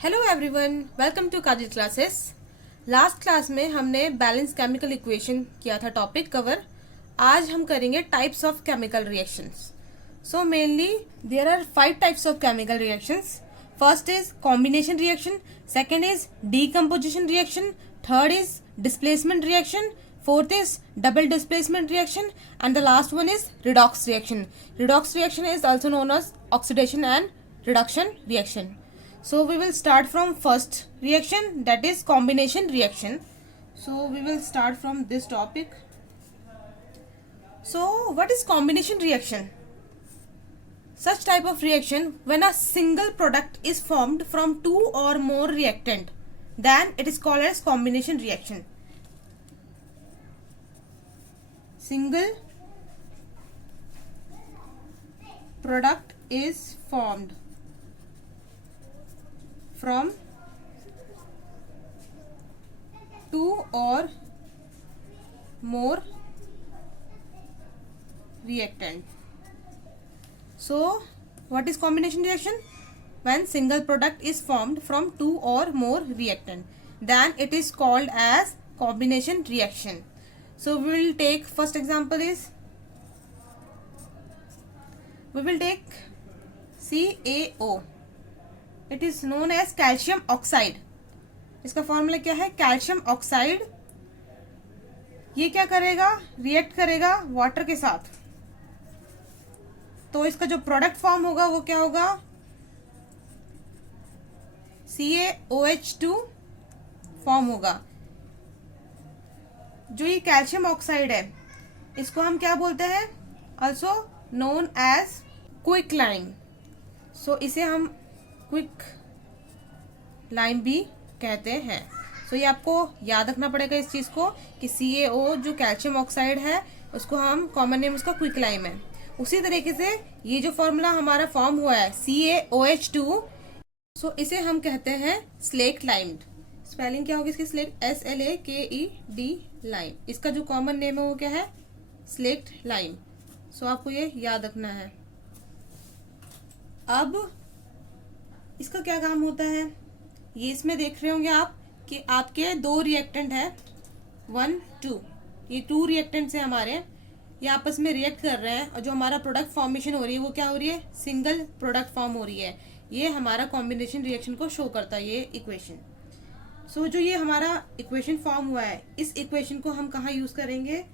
Hello everyone, welcome to Kajil classes. Last class में हमने balance chemical equation किया था टॉपिक कवर। आज हम करेंगे types of chemical reactions. So mainly there are 5 types of chemical reactions. First is combination reaction, second is decomposition reaction, third is displacement reaction, fourth is double displacement reaction, and the last one is redox reaction. Redox reaction is also known as oxidation and reduction reaction. So we will start from first reaction, that is combination reaction. So we will start from this topic. So what is combination reaction? Such type of reaction when a single product is formed from two or more reactant, then it is called as combination reaction. Single product is formed from two or more reactant. So what is combination reaction? When single product is formed from two or more reactant, then it is called as combination reaction. So we will take first example is we will take CaO. It is known as calcium oxide. इसका formula क्या है? Calcium oxide. ये क्या करेगा? React करेगा water के साथ, तो इसका जो प्रोडक्ट फॉर्म होगा वो क्या होगा? CaOH2 फॉर्म होगा। जो ये कैल्शियम ऑक्साइड है इसको हम क्या बोलते हैं? Also known as quick lime. So इसे हम क्विक लाइम भी कहते हैं। सो ये आपको याद रखना पड़ेगा इस चीज को कि CaO जो कैल्शियम ऑक्साइड है उसको हम कॉमन नेम उसका क्विक लाइम है। उसी तरीके से ये जो फॉर्मूला हमारा फॉर्म हुआ है CaOH2, सो इसे हम कहते हैं स्लेक्ट लाइम्ड। स्पेलिंग क्या होगी इसकी? Slaked, SLAKED lime. इसका जो कॉमन नेम है वो क्या है? Slaked lime. सो आपको ये याद रखना है। अब इसका क्या काम होता है? ये इसमें देख रहे होंगे आप कि आपके दो रिएक्टेंट है, 1 2। ये 2 रिएक्टेंट्स है हमारे, ये आपस में रिएक्ट कर रहे हैं और जो हमारा प्रोडक्ट फॉर्मेशन हो रही है वो क्या हो रही है? सिंगल प्रोडक्ट फॉर्म हो रही है। ये हमारा कॉम्बिनेशन रिएक्शन को शो करता है ये इक्वेशन। सो जो ये हमारा इक्वेशन फॉर्म हुआ है, इस इक्वेशन को हम कहाँ यूज करेंगे?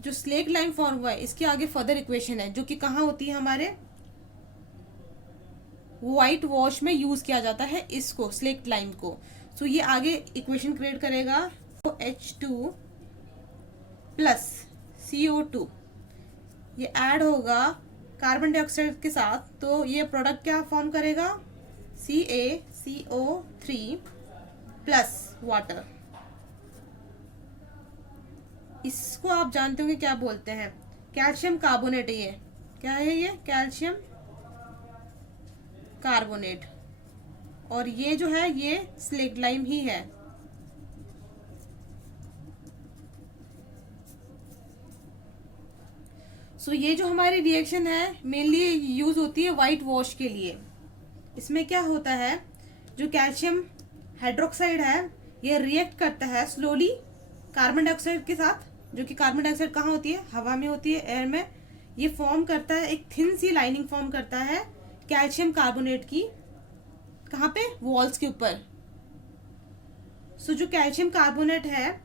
जो स्लेक्ट लाइन फॉर्म हुआ है इसके आगे फर्दर इक्वेशन है जो कि कहाँ होती है? हमारे व्हाइट वॉश में यूज किया जाता है इसको, स्लेक्ट लाइन को। सो ये आगे इक्वेशन क्रिएट करेगा H2 प्लस CO2, ये ऐड होगा कार्बन डाइऑक्साइड के साथ, तो ये प्रोडक्ट क्या फॉर्म करेगा? CaCO3 plus water. इसको आप जानते होंगे क्या बोलते हैं? Calcium carbonate. ये क्या है? ये कैल्शियम कार्बोनेट। और ये जो है ये स्लेक्ट लाइम ही है। सो ये जो हमारी रिएक्शन है मेनली यूज होती है व्हाइट वॉश के लिए। इसमें क्या होता है? जो कैल्शियम हाइड्रोक्साइड है ये रिएक्ट करता है स्लोली कार्बन डाइऑक्साइड के साथ, जो कि कार्बन डाइऑक्साइड कहाँ होती है? हवा में होती है, एयर में। ये फॉर्म करता है एक थिन सी लाइनिंग फॉर्म करता है कैल्शियम कार्बोनेट की। कहाँ पे? वॉल्स के ऊपर। सो जो कैल्शियम कार्बोनेट है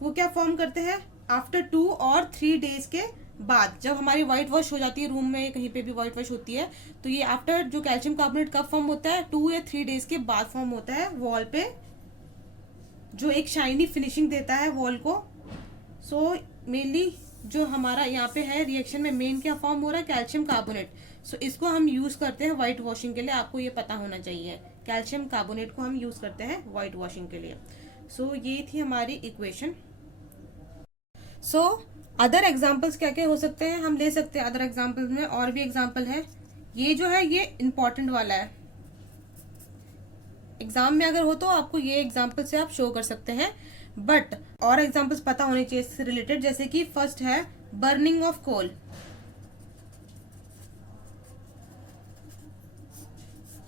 वो क्या फॉर्म करते हैं? आफ्टर 2 और 3 डेज के बाद, जब हमारी व्हाइट वॉश हो जाती है, रूम में कहीं पे भी व्हाइट वॉश होती है, तो ये आफ्टर जो कैल्शियम कार्बोनेट कब फॉर्म होता है? 2 या 3 डेज के बाद फॉर्म होता है वॉल पे, जो एक शाइनी फिनिशिंग देता है वॉल को। सो मेनली जो हमारा यहाँ पे है रिएक्शन में मेन क्या फॉर्म हो रहा है? Calcium carbonate. सो इसको हम यूज करते हैं व्हाइट वॉशिंग के लिए। आपको ये पता होना चाहिए, कैल्शियम कार्बोनेट को हम यूज करते हैं व्हाइट वॉशिंग के लिए। सो ये थी हमारी इक्वेशन। सो अदर एग्जाम्पल्स क्या क्या हो सकते हैं? हम ले सकते हैं अदर एग्जाम्पल्स में, और भी एग्जाम्पल है। ये जो है ये इंपॉर्टेंट वाला है, एग्जाम में अगर हो तो आपको ये एग्जाम्पल से आप शो कर सकते हैं। बट और एग्जाम्पल्स पता होने चाहिए इससे रिलेटेड, जैसे कि फर्स्ट है बर्निंग ऑफ कोल।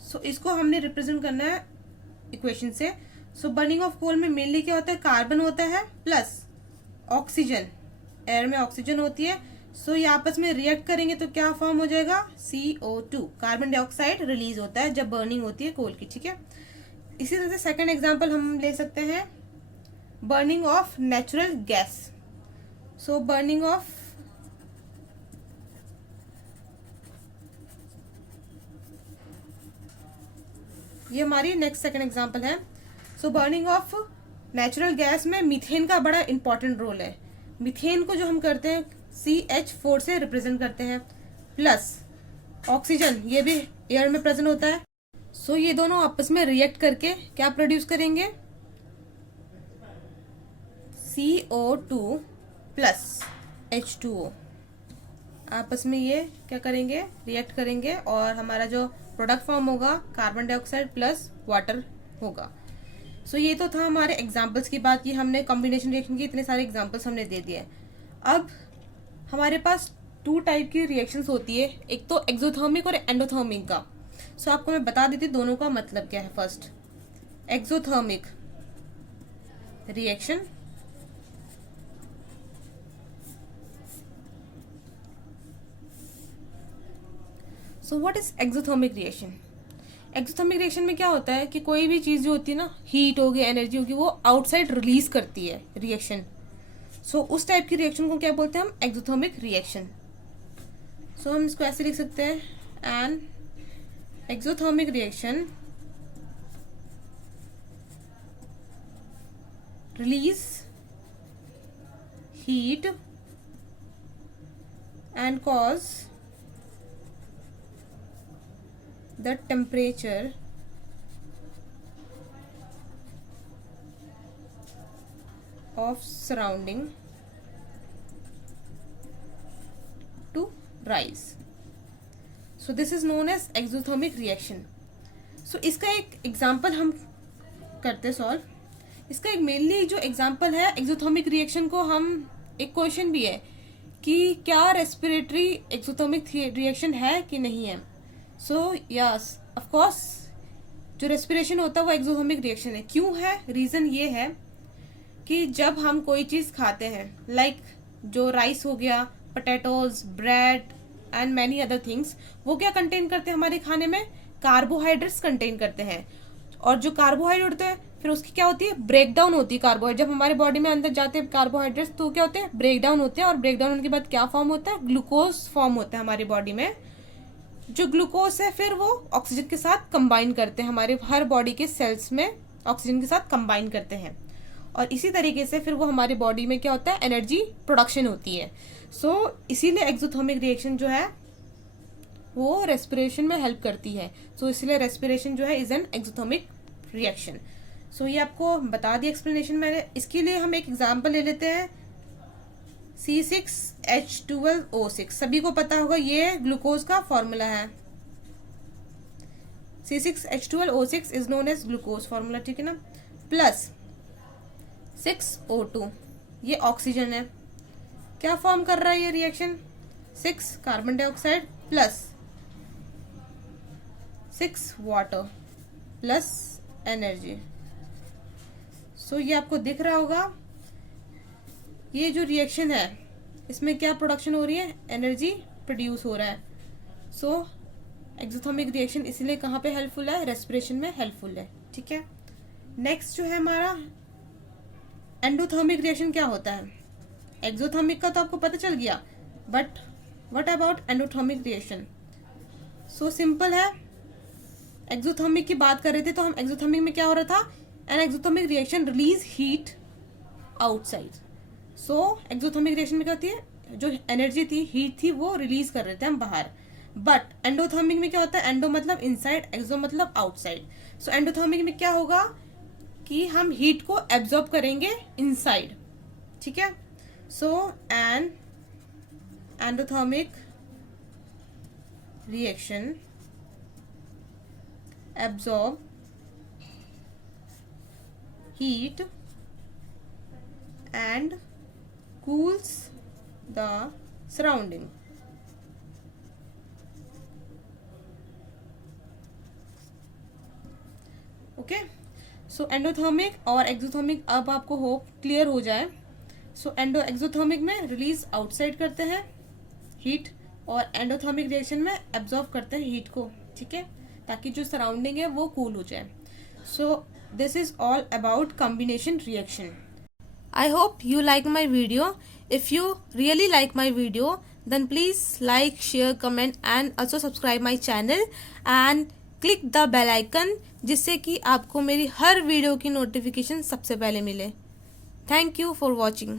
सो इसको हमने रिप्रेजेंट करना है इक्वेशन से। सो बर्निंग ऑफ कोल में मेनली क्या होता है, कार्बन होता है प्लस ऑक्सीजन, एयर में ऑक्सीजन होती है। सो ये आपस में रिएक्ट करेंगे तो क्या फॉर्म हो जाएगा, CO2, कार्बन डाइऑक्साइड रिलीज होता है जब बर्निंग होती है कोल की, ठीक है। इसी तरह से सेकंड एग्जांपल हम ले सकते हैं burning of natural gas. So burning of ये हमारी नेक्स्ट सेकंड एग्जांपल है। सो बर्निंग ऑफ नेचुरल गैस में मीथेन का बड़ा इंपॉर्टेंट रोल है। मीथेन को जो हम करते हैं CH4 से रिप्रेजेंट करते हैं, प्लस ऑक्सीजन ये भी एयर में प्रेजेंट होता है। सो ये दोनों आपस में रिएक्ट करके क्या प्रोड्यूस करेंगे, CO2 प्लस H2O। आपस में ये क्या करेंगे, रिएक्ट करेंगे और हमारा जो प्रोडक्ट फॉर्म होगा कार्बन डाइऑक्साइड प्लस वाटर होगा। सो ये तो था हमारे एग्जांपल्स की बात की, हमने कॉम्बिनेशन रिएक्शन की इतने सारे एग्जांपल्स हमने दे दिए। अब हमारे पास 2 टाइप की रिएक्शंस होती है, एक तो एक्सोथर्मिक और एंडोथर्मिक का। सो आपको मैं बता देती दोनों का मतलब क्या है। First exothermic reaction, so what is exothermic reaction. Exothermic reaction में क्या होता है कि कोई भी चीज जो होती है ना, हीट होगी, एनर्जी होगी, वो आउटसाइड रिलीज करती है रिएक्शन। सो उस टाइप की रिएक्शन को क्या बोलते हैं हम, एक्सोथर्मिक रिएक्शन। सो हम इसको ऐसे लिख सकते हैं, an exothermic reaction release heat and cause the temperature of surrounding to rise. So this is known as exothermic reaction. So इसका एक एग्जाम्पल हम करते सॉल्व। इसका एक मेनली जो एग्जाम्पल है एक्सोथर्मिक रिएक्शन को, हम एक क्वेश्चन भी है कि क्या रेस्पिरेटरी एक्सोथर्मिक रिएक्शन है कि नहीं है। सो यस ऑफ कोर्स जो रेस्पिरेशन होता है वो एक्सोथर्मिक रिएक्शन है। क्यों है, रीजन ये है कि जब हम कोई चीज खाते हैं, लाइक जो राइस हो गया, potatoes, bread and many other things, वो क्या कंटेन करते हैं हमारे खाने में, कार्बोहाइड्रेट्स कंटेन करते हैं। और जो कार्बोहाइड्रेट होते हैं फिर उसकी क्या होती है, ब्रेक डाउन होती है कार्बोहाइड्रेट। जब हमारे बॉडी में अंदर जाते हैं कार्बोहाइड्रेट्स तो क्या होते हैं, ब्रेक डाउन होते हैं। और ब्रेक डाउन होने के बाद क्या फॉर्म होता है, ग्लूकोज फॉर्म होता है हमारी बॉडी में। जो ग्लूकोज है फिर वो ऑक्सीजन के साथ कंबाइन करते हैं, हमारे हर बॉडी के सेल्स में ऑक्सीजन के साथ कंबाइन करते हैं। और इसी तरीके से फिर वो हमारी बॉडी में क्या होता है, एनर्जी प्रोडक्शन होती है। सो इसीलिए एक्सोथर्मिक रिएक्शन जो है वो रेस्पिरेशन में हेल्प करती है। सो इसलिए रेस्पिरेशन जो है इज एन एक्सोथर्मिक रिएक्शन। सो ये आपको बता दिया एक्सप्लेनेशन मैंने। इसके लिए हम एक एग्जाम्पल ले लेते हैं, C6H12O6। सभी को पता होगा ये ग्लूकोज का फॉर्मूला है। C6H12O6 is known as glucose formula, ठीक है ना। प्लस 6O2 ये ऑक्सीजन है। क्या फॉर्म कर रहा है ये reaction, 6 carbon dioxide plus 6 water plus energy. So ये आपको दिख रहा होगा, ये जो रिएक्शन है इसमें क्या प्रोडक्शन हो रही है, एनर्जी प्रोड्यूस हो रहा है। सो एक्सोथर्मिक रिएक्शन इसलिए कहाँ पे हेल्पफुल है, रेस्पिरेशन में हेल्पफुल है, ठीक है। नेक्स्ट जो है हमारा एंडोथर्मिक रिएक्शन क्या होता है। एक्सोथर्मिक का तो आपको पता चल गया, but what about endothermic reaction. So simple है, एक्सोथर्मिक की बात कर रहे थे तो हम एक्सोथर्मिक में क्या हो रहा था, an exothermic reaction release heat outside. So exothermic reaction में क्या होती है, जो एनर्जी थी, हीट थी, वो रिलीज कर रहे थे हम बाहर। बट एंडोथर्मिक में क्या होता है, एंडो मतलब इनसाइड, एक्सो मतलब आउटसाइड। सो एंडोथर्मिक में क्या होगा कि हम हीट को एब्जॉर्ब करेंगे इनसाइड, ठीक है। So an endothermic reaction absorb heat and cools the surrounding. Okay. So endothermic और एक्सोथर्मिक अब आपको होप क्लियर हो जाए। सो एक्सोथर्मिक में रिलीज आउटसाइड करते हैं हीट, और एंडोथर्मिक रिएक्शन में एब्जॉर्ब करते हैं हीट को, ठीक है, ताकि जो सराउंडिंग है वो कूल हो जाए। So this is all about combination reaction. I hope you like my video. If you really like my video, then please like, share, comment and also subscribe my channel and click the bell icon, जिससे कि आपको मेरी हर video की notification सबसे पहले मिले। Thank you for watching.